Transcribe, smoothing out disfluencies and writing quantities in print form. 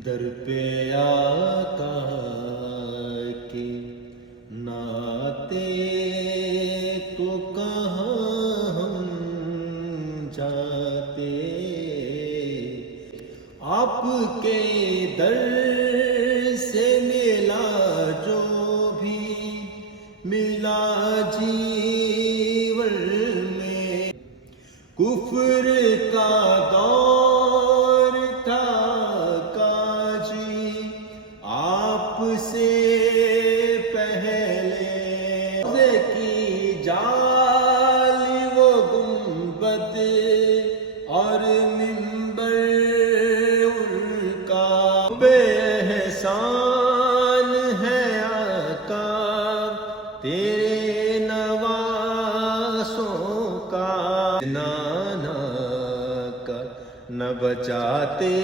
در پہ آقا کے ناتے تو کہاں ہم جاتے، آپ کے در سے ملا جو بھی ملا جیون میں، کفر کا دور تھا کاجی آپ سے پہلے، کی جال وہ گنبد اور منبر ان کا، بے احسان ہے آقا تیرے نواسوں کا، نانا کا نہ بچاتے